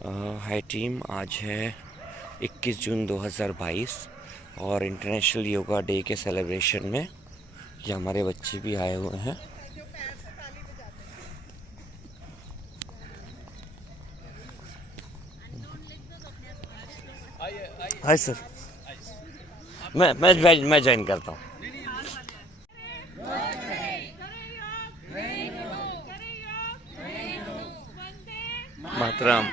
हाय team, आज है 21 जून 2022 और इंटरनेशनल योगा डे के सेलिब्रेशन में ये हमारे बच्चे भी आए हुए हैं। हाय सर, मैं ज्वाइन करता हूँ। मातरम।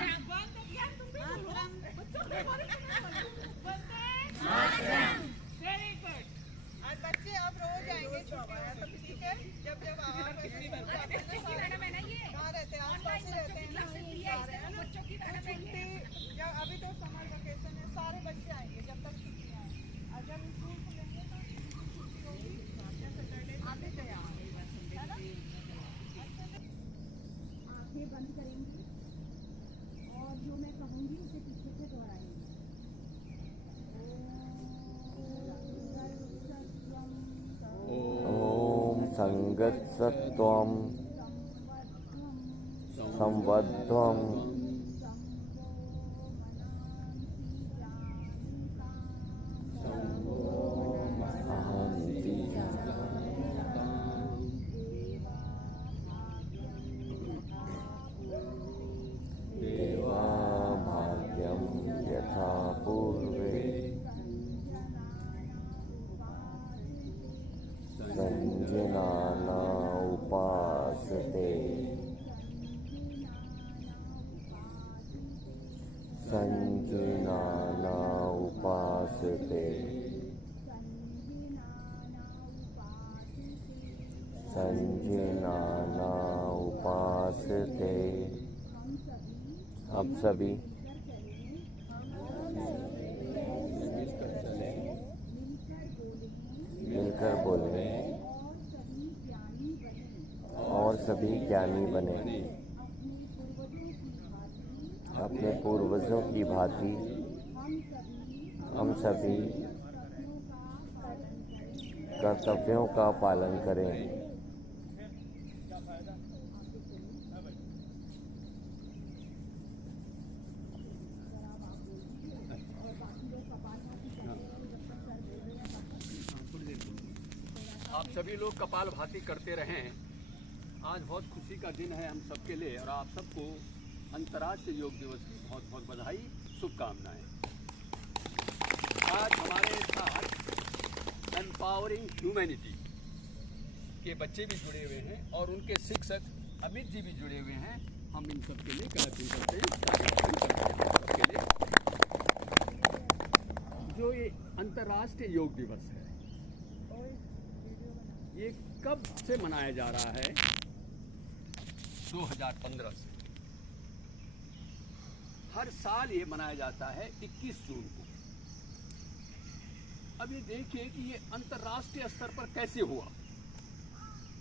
बच्चे अब रोज आएंगे छुट्टियों में, ठीक है। जब जब कहाँ रहते हैं, आसपास ही रहते हैं ना छुट्टी। जब अभी तो समर वेकेशन है, सारे बच्चे आएंगे जब तक छुट्टियाँ हैं। और जब स्कूल खुलेंगे तो छुट्टी होगी, सैटरडे आते तैयार है ना। आंखें बंद करेंगी और जो मैं कहूँगी उसे पीछे से दोहराएंगे। ओम संगत्सत्वं संवध्वं अहंति देवा भाग्यं यथा पूर्वे संजनाना उपासते संजनाना उपासते संजनाना उपासते। अब सभी मिलकर बोले और सभी ज्ञानी बने। अपने पूर्वजों की भांति हम सभी कर्तव्यों का पालन करें। आप सभी लोग कपालभाति करते रहें। आज बहुत खुशी का दिन है हम सबके लिए और आप सबको अंतर्राष्ट्रीय योग दिवस की बहुत बहुत बधाई, शुभकामनाएं। आज हमारे साथ एम्पावरिंग ह्यूमैनिटी के बच्चे भी जुड़े हुए हैं और उनके शिक्षक अमित जी भी जुड़े हुए हैं। हम इन सबके लिए कार्यक्रम करते हैं सबके लिए। जो ये अंतर्राष्ट्रीय योग दिवस है, ये कब से मनाया जा रहा है? 2015 से। हर साल ये मनाया जाता है 21 जून को। अब ये देखिए कि ये अंतर्राष्ट्रीय स्तर पर कैसे हुआ।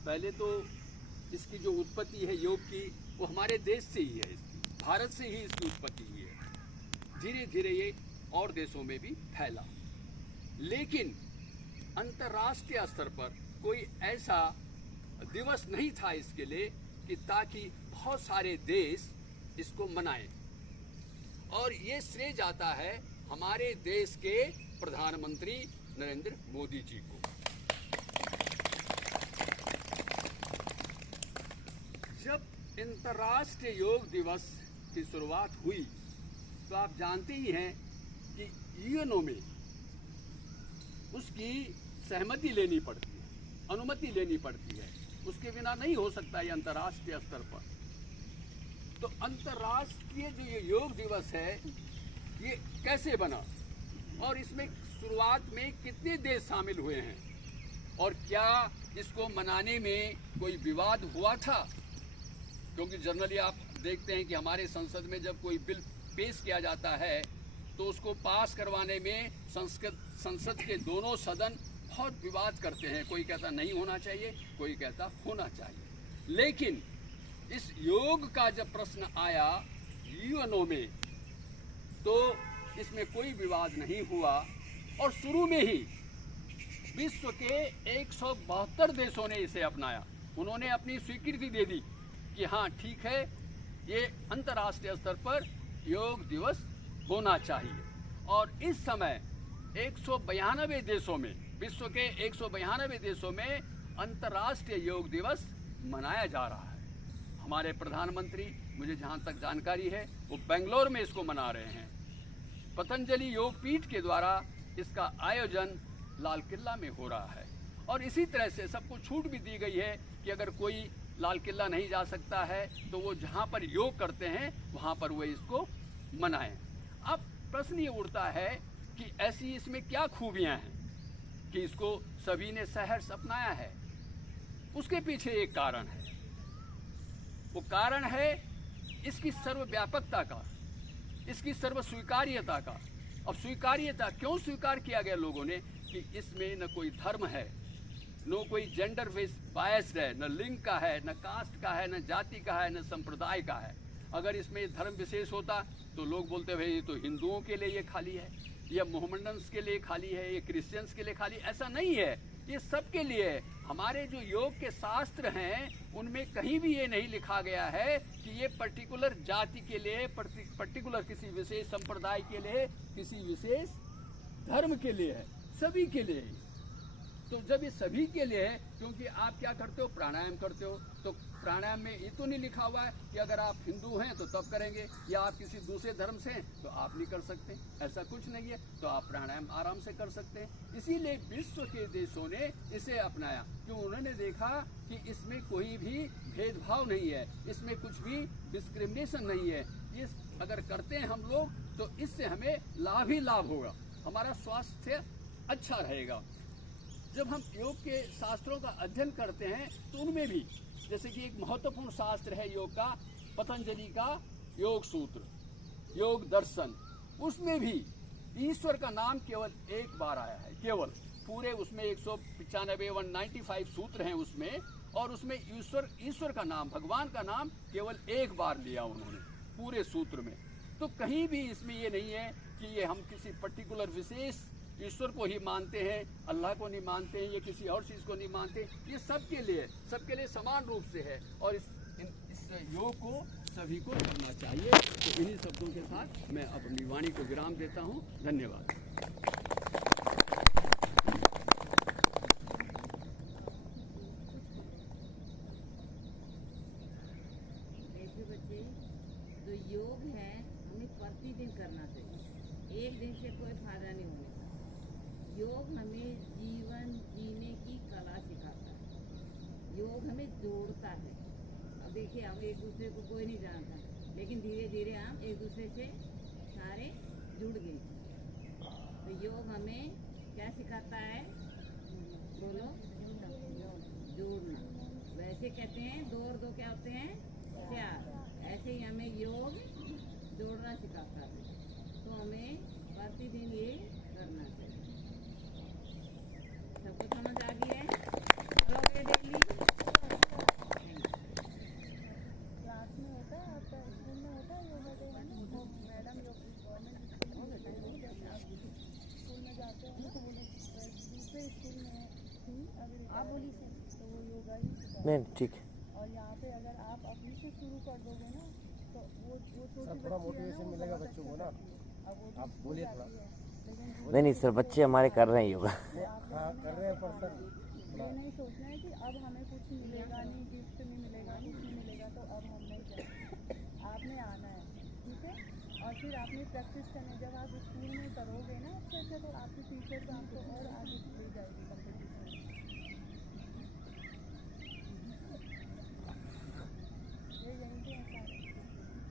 पहले तो इसकी जो उत्पत्ति है योग की, वो हमारे देश से ही है, भारत से ही इसकी उत्पत्ति हुई है। धीरे धीरे ये और देशों में भी फैला, लेकिन अंतर्राष्ट्रीय स्तर पर कोई ऐसा दिवस नहीं था इसके लिए कि ताकि बहुत सारे देश इसको मनाएं। और ये श्रेय जाता है हमारे देश के प्रधानमंत्री नरेंद्र मोदी जी को। जब अंतर्राष्ट्रीय योग दिवस की शुरुआत हुई तो आप जानते ही हैं कि यूएनओ में उसकी सहमति लेनी पड़ती है, अनुमति लेनी पड़ती है। उसके बिना नहीं हो सकता ये अंतर्राष्ट्रीय स्तर पर। तो अंतर्राष्ट्रीय जो ये योग दिवस है ये कैसे बना और इसमें शुरुआत में कितने देश शामिल हुए हैं और क्या इसको मनाने में कोई विवाद हुआ था? क्योंकि जनरली आप देखते हैं कि हमारे संसद में जब कोई बिल पेश किया जाता है तो उसको पास करवाने में संसद के दोनों सदन बहुत विवाद करते हैं। कोई कहता नहीं होना चाहिए, कोई कहता होना चाहिए। लेकिन इस योग का जब प्रश्न आया यूएनओ में तो इसमें कोई विवाद नहीं हुआ और शुरू में ही विश्व के 172 देशों ने इसे अपनाया। उन्होंने अपनी स्वीकृति दे दी कि हाँ ठीक है, ये अंतर्राष्ट्रीय स्तर पर योग दिवस होना चाहिए। और इस समय 192 देशों में, विश्व के 192 देशों में अंतर्राष्ट्रीय योग दिवस मनाया जा रहा है। हमारे प्रधानमंत्री, मुझे जहाँ तक जानकारी है, वो बेंगलोर में इसको मना रहे हैं। पतंजलि योग पीठ के द्वारा इसका आयोजन लाल किला में हो रहा है। और इसी तरह से सबको छूट भी दी गई है कि अगर कोई लाल किला नहीं जा सकता है तो वो जहाँ पर योग करते हैं वहाँ पर वो इसको मनाएं। अब प्रश्न ये उठता है कि ऐसी इसमें क्या खूबियाँ हैं कि इसको सभी ने सहर्ष अपनाया है। उसके पीछे एक कारण है, वो कारण है इसकी सर्वव्यापकता का, इसकी सर्व स्वीकार्यता का। अब स्वीकार्यता क्यों स्वीकार किया गया लोगों ने कि इसमें न कोई धर्म है, न कोई जेंडर बायस्ड है, न लिंग का है, न कास्ट का है, न जाति का है, न संप्रदाय का है। अगर इसमें धर्म विशेष होता तो लोग बोलते भाई ये तो हिंदुओं के लिए ये खाली है, या मोहम्मडन्स के लिए खाली है, ये क्रिश्चियंस के लिए खाली। ऐसा नहीं है, ये सबके लिए है। हमारे जो योग के शास्त्र हैं उनमें कहीं भी ये नहीं लिखा गया है कि ये पर्टिकुलर जाति के लिए, पर्टिकुलर किसी विशेष संप्रदाय के लिए, किसी विशेष धर्म के लिए है, सभी के लिए है। तो जब ये सभी के लिए है, क्योंकि आप क्या करते हो, प्राणायाम करते हो, तो प्राणायाम में ये तो नहीं लिखा हुआ है कि अगर आप हिंदू हैं तो तब करेंगे, या आप किसी दूसरे धर्म से हैं तो आप नहीं कर सकते, ऐसा कुछ नहीं है। तो आप प्राणायाम आराम से कर सकते हैं। इसीलिए विश्व के देशों ने इसे अपनाया, क्यों? उन्होंने देखा कि इसमें कोई भी भेदभाव नहीं है, इसमें कुछ भी डिस्क्रिमिनेशन नहीं है। ये अगर करते हैं हम लोग तो इससे हमें लाभ ही लाभ होगा, हमारा स्वास्थ्य अच्छा रहेगा। जब हम योग के शास्त्रों का अध्ययन करते हैं तो उनमें भी, जैसे कि एक महत्वपूर्ण शास्त्र है योग का, पतंजलि का योग सूत्र, योग दर्शन, उसमें भी ईश्वर का नाम केवल एक बार आया है, केवल। पूरे उसमें 195 195 सूत्र हैं उसमें, और उसमें ईश्वर का नाम, भगवान का नाम केवल एक बार लिया उन्होंने पूरे सूत्र में। तो कहीं भी इसमें ये नहीं है कि ये हम किसी पर्टिकुलर विशेष ईश्वर को ही मानते हैं, अल्लाह को नहीं मानते हैं, ये किसी और चीज़ को नहीं मानते। ये सबके लिए समान रूप से है, और इस योग को सभी को करना चाहिए। तो इन्हीं शब्दों के साथ मैं अपनी वाणी को विराम देता हूँ। धन्यवाद। देखिए बच्चे, जो योग है हमें प्रतिदिन करना चाहिए, एक दिन से कोई फायदा नहीं होने का। योग हमें जीवन जीने की कला सिखाता है, योग हमें जोड़ता है। अब देखिए, हम एक दूसरे को कोई नहीं जानता, लेकिन धीरे धीरे हम एक दूसरे से सारे जुड़ गए। तो योग हमें क्या सिखाता है, बोलो? जोड़ना। वैसे कहते हैं 2 और 2 क्या होते हैं, 4। ऐसे ही हमें योग जोड़ना सिखाता है। तो हमें प्रतिदिन ये करना चाहिए। सबको समझ आ गई है? चलोगे देख लीजिए। क्लास में होता है, आपका स्कूल में होता है योगा डे, है ना? वो मैडम योग गवर्नमेंट स्कूल में जैसे आप स्कूल में जाते हो ना, तो वो लोग दूसरे स्कूल में अगर आप बोली से तो वो योगा ही सिखाते हैं। नहीं, ठीक है। और यहाँ पे अगर आप अभी से शुरू कर दोगे ना तो वो छोटी थोड़ा मोटिवेशन मिलेगा बच्चों को ना। आप बोलिए थोड़ा। नहीं सर, बच्चे हमारे कर रहे हैं योगा। हाँ, कर रहे हैं, पर सर ये नहीं सोचना है कि अब हमें कुछ मिलेगा नहीं, गिफ्ट नहीं मिलेगा, कुछ नहीं मिलेगा तो अब हम नहीं जाएंगे। आपने आना है, ठीक है? और फिर आपने प्रैक्टिस करना। जब आप स्कूल में करोगे ना अच्छे से तो आपके टीचर्स आपको और आगे ले जाएगी कंपटीशन। ये यहीं पे ऐसा है।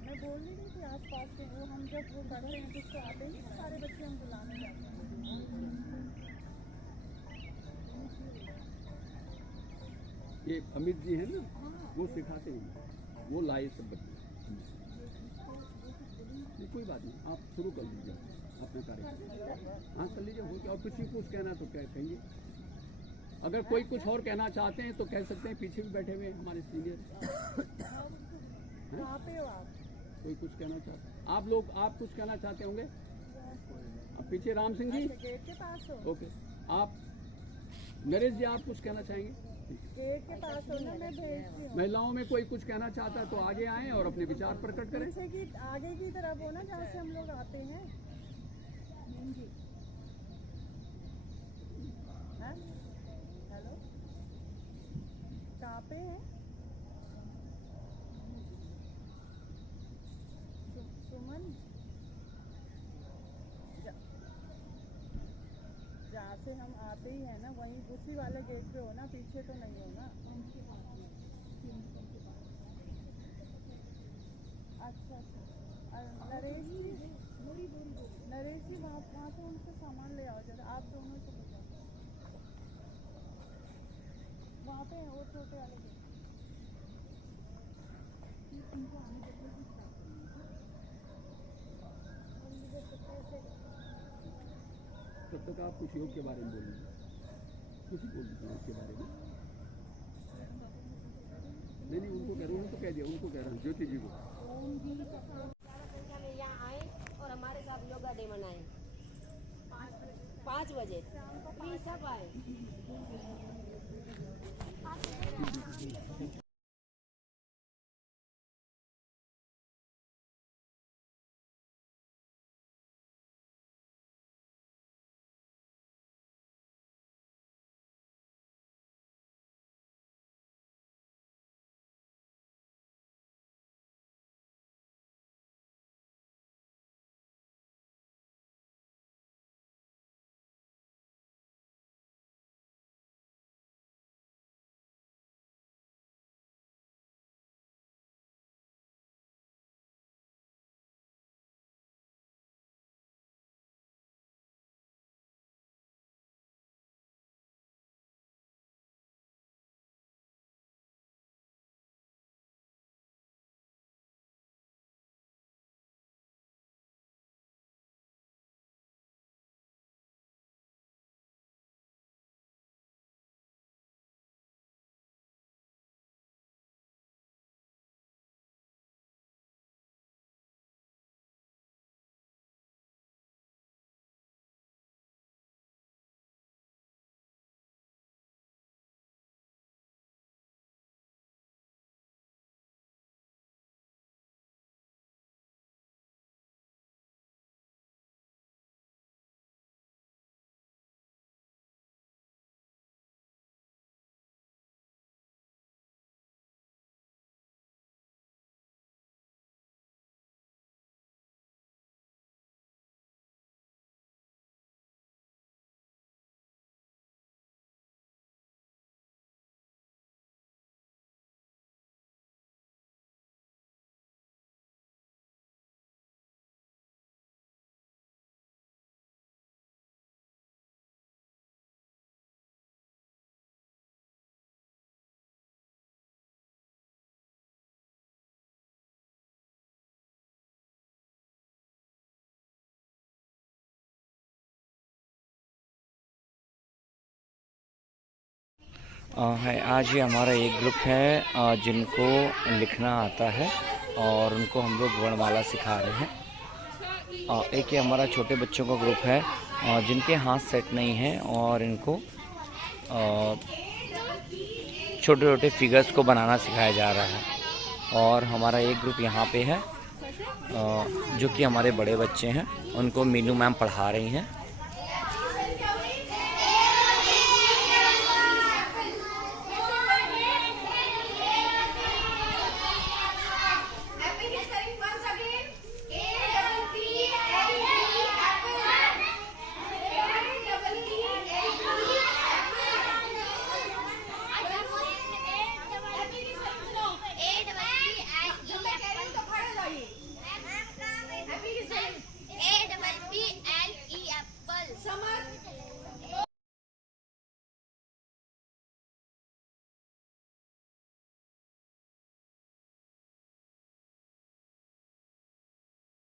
मैं बोल रही थी कि आस पास के वो हम जब वो करते हैं तो उसको आते ही सारे बच्चे हम बुलाने जाते हैं। ये अमित जी है ना, वो सिखाते हैं, वो लाए सब बच्चे। नहीं, कोई बात नहीं, आप शुरू कर लीजिए अपना कार्यक्रम। हाँ, कर लीजिए। हो गया। और किसी को कुछ कहना तो क्या कहेंगे? अगर कोई कुछ और कहना चाहते हैं तो कह सकते हैं। पीछे भी बैठे हुए हैं हमारे सीनियर। कहाँ पे हो आप? कोई कुछ कहना चाहते हैं? आप लोग, आप कुछ कहना चाहते होंगे? अब पीछे राम सिंह जी, गेट के पास हो? ओके। आप नरेश जी, आप कुछ कहना चाहेंगे? गेट के पास हो ना, मैं भेजती हूँ। महिलाओं में कोई कुछ कहना चाहता है तो आगे आएं और अपने विचार प्रकट करें। पीछे की आगे की तरफ हो ना, जहाँ से हम लोग आते हैं। हैं? हेलो, कहाँ पे हैं? सुमन, जहाँ से हम आते ही है ना, वहीं उसी वाले गेट पे हो ना, पीछे तो नहीं हो ना। अच्छा अच्छा, नरेश जी वहाँ से उनसे सामान ले आओ जरा, आप दोनों चले जाओ। वहाँ पे है वो छोटे वाले गेट। तब तक आप कुछ योग के बारे में बोलिए, कुछ ही बोल दीजिए योग के बारे में। नहीं उनको कह रहा हूँ, तो कह दिया, उनको कह रहा हूँ, ज्योति जी को। यहाँ आए और हमारे साथ योगा डे मनाए 5 बजे, प्लीज सब आए। है आज ही हमारा एक ग्रुप है जिनको लिखना आता है और उनको हम लोग वर्णमाला सिखा रहे हैं। एक ये हमारा छोटे बच्चों का ग्रुप है जिनके हाथ सेट नहीं हैं और इनको छोटे छोटे फिगर्स को बनाना सिखाया जा रहा है। और हमारा एक ग्रुप यहाँ पे है जो कि हमारे बड़े बच्चे हैं, उनको मीनू मैम पढ़ा रही हैं।